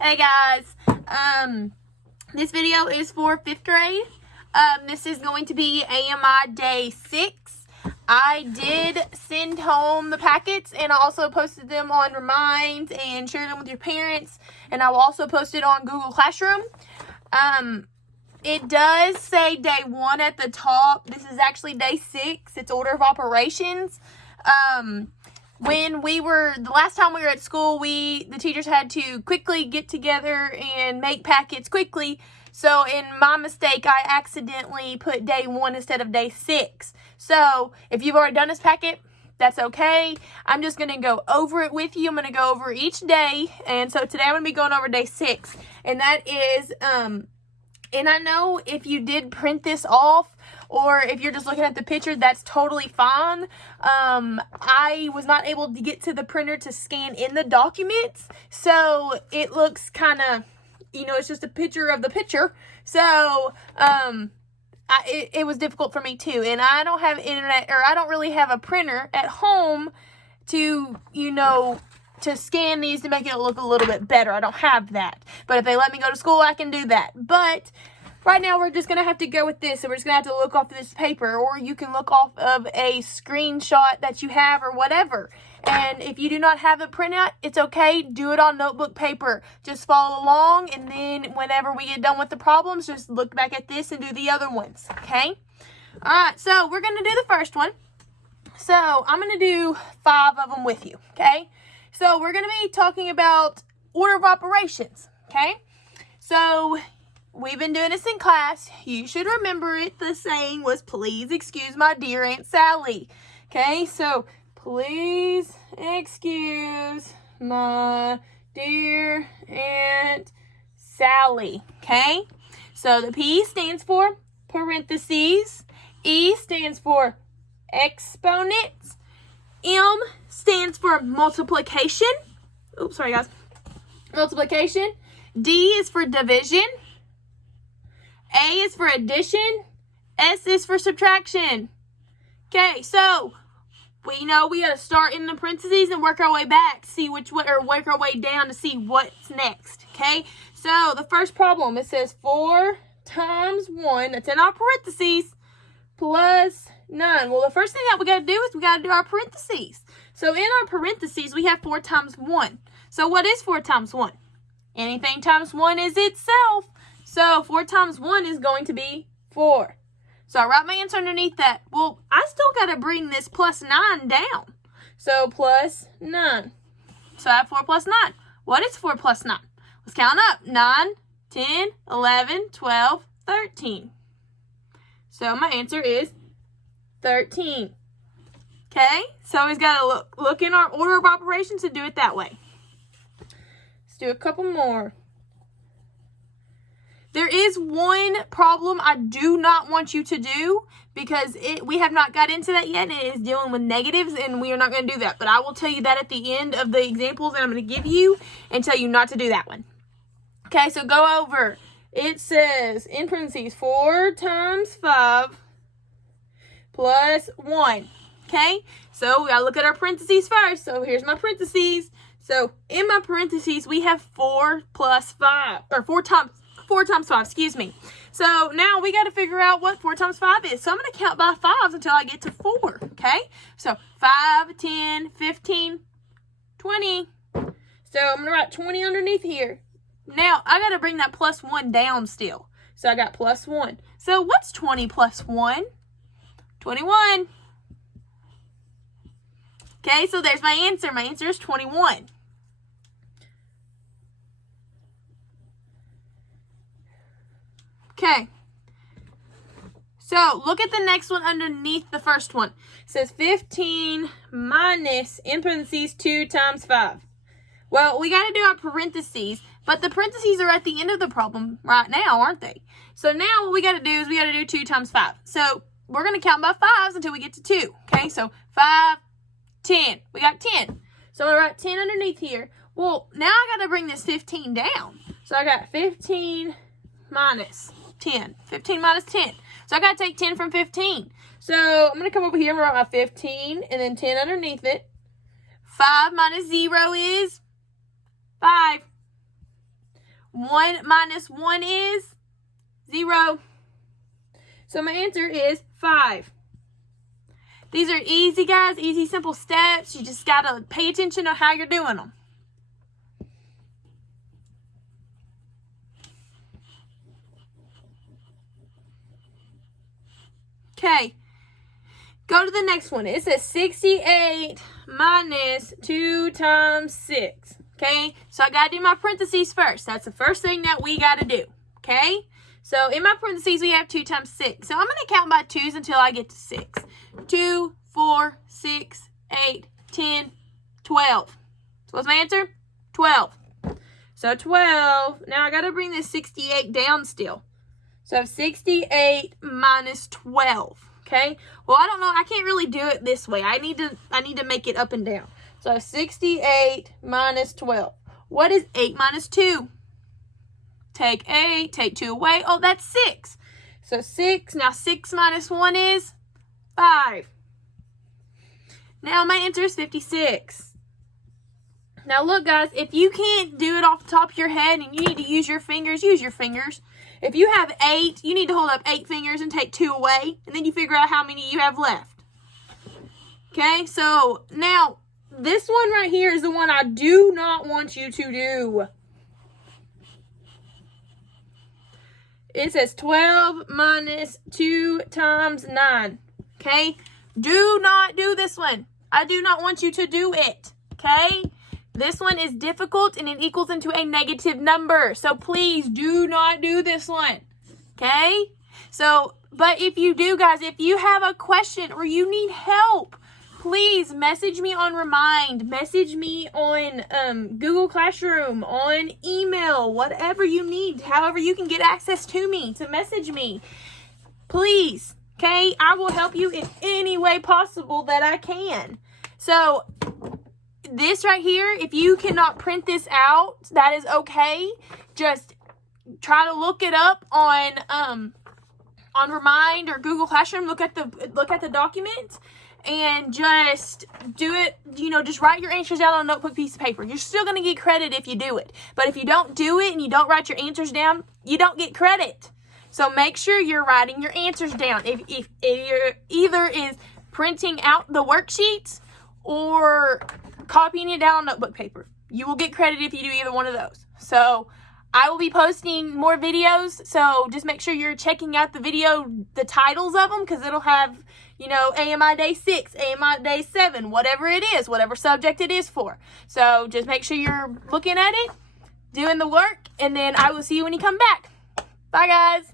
Hey guys, this video is for 5th grade. This is going to be AMI day 6. I did send home the packets and I also posted them on Remind and share them with your parents, and I will also post it on Google Classroom. It does say day 1 at the top. This is actually day 6. It's order of operations. The last time we were at school, the teachers had to quickly get together and make packets quickly. So in my mistake, I accidentally put day 1 instead of day 6. So if you've already done this packet, that's okay. I'm just going to go over it with you. I'm going to go over each day. And so today I'm going to be going over day 6. And that is, and I know if you did print this off, or if you're just looking at the picture, that's totally fine. I was not able to get to the printer to scan in the documents, so it looks kind of, it's just a picture of the picture. So, it was difficult for me too, and I don't have internet, or I don't really have a printer at home to, to scan these to make it look a little bit better. I don't have that. But if they let me go to school, I can do that. But right now, we're just going to have to go with this. So we're just going to have to look off this paper. Or you can look off of a screenshot that you have or whatever. And if you do not have it printed out, it's okay. Do it on notebook paper. Just follow along. And then whenever we get done with the problems, just look back at this and do the other ones. Okay? All right. So we're going to do the first one. So I'm going to do 5 of them with you. Okay? So we're going to be talking about order of operations, okay? So we've been doing this in class. You should remember it. The saying was, please excuse my dear Aunt Sally, okay? So please excuse my dear Aunt Sally, okay? So the P stands for parentheses. E stands for exponents. M stands for multiplication. Oops, sorry guys. Multiplication. D is for division. A is for addition. S is for subtraction. Okay, so we know we got to start in the parentheses and work our way back, see which way, or work our way down to see what's next. Okay, so the first problem, it says 4 times 1, that's in our parentheses, plus 9. Well, the first thing that we got to do is we got to do our parentheses. So in our parentheses, we have 4 times 1. So what is 4 times 1? Anything times 1 is itself. So 4 times 1 is going to be 4. So I write my answer underneath that. Well, I still got to bring this plus 9 down. So plus 9. So I have 4 plus 9. What is 4 plus 9? Let's count up. 9, 10, 11, 12, 13. So my answer is 13. Okay, so we've got to look in our order of operations and do it that way. Let's do a couple more. There is one problem I do not want you to do because we have not got into that yet, and it is dealing with negatives, and we are not going to do that. But I will tell you that at the end of the examples that I'm going to give you and tell you not to do that one. Okay, so go over. It says, in parentheses, 4 times 5 plus 1. Okay, so we gotta look at our parentheses first. So here's my parentheses. So in my parentheses, we have 4 plus 5, or 4 times 5, excuse me. So now we gotta figure out what 4 times 5 is. So I'm gonna count by 5s until I get to 4, okay? So 5, 10, 15, 20. So I'm gonna write 20 underneath here. Now I gotta bring that plus 1 down still. So I got plus 1. So what's 20 plus 1? 21. Okay, so there's my answer. My answer is 21. Okay. So look at the next one underneath the first one. It says 15 minus, in parentheses, 2 times 5. Well, we got to do our parentheses, but the parentheses are at the end of the problem right now, aren't they? So now what we got to do is we got to do 2 times 5. So we're going to count by 5s until we get to 2. Okay, so 5, 10. We got 10. So I'm going to write 10 underneath here. Well, now I got to bring this 15 down. So I got 15 minus 10. 15 minus 10. So I got to take 10 from 15. So I'm going to come over here and write my 15 and then 10 underneath it. 5 minus 0 is 5. 1 minus 1 is 0. So my answer is 5. These are easy, guys. Easy, simple steps. You just got to pay attention to how you're doing them. Okay. Go to the next one. It says 68 minus 2 times 6. Okay? So I got to do my parentheses first. That's the first thing that we got to do. Okay? So in my parentheses, we have 2 times 6. So I'm going to count by 2s until I get to 6. 2, 4, 6, 8, 10, 12. So what's my answer? 12. So 12. Now I got to bring this 68 down still. So 68 minus 12. Okay? Well, I don't know. I can't really do it this way. I need to make it up and down. So 68 minus 12. What is 8 minus 2? Take 8, take 2 away. Oh, that's 6. So 6. Now 6 minus 1 is 5. Now my answer is 56. Now look, guys, if you can't do it off the top of your head and you need to use your fingers, use your fingers. If you have 8, you need to hold up 8 fingers and take 2 away, and then you figure out how many you have left. Okay, so now this one right here is the one I do not want you to do. It says 12 minus 2 times 9. Okay? Do not do this one. I do not want you to do it. Okay? This one is difficult and it equals into a negative number. So please do not do this one. Okay? So, but if you do, guys, if you have a question or you need help, please message me on Remind. Message me on Google Classroom, on email, whatever you need. However you can get access to me, to message me. Please, okay? I will help you in any way possible that I can. So, this right here, if you cannot print this out, that is okay. Just try to look it up on Remind or Google Classroom. Look at the document. And just do it, just write your answers down on a notebook piece of paper. You're still going to get credit if you do it. But if you don't do it and you don't write your answers down, you don't get credit. So make sure you're writing your answers down. If you're either is printing out the worksheets or copying it down on notebook paper. You will get credit if you do either one of those. So I will be posting more videos. So just make sure you're checking out the titles of them, because it'll have, AMI Day 6, AMI Day 7, whatever it is, whatever subject it is for. So just make sure you're looking at it, doing the work, and then I will see you when you come back. Bye, guys.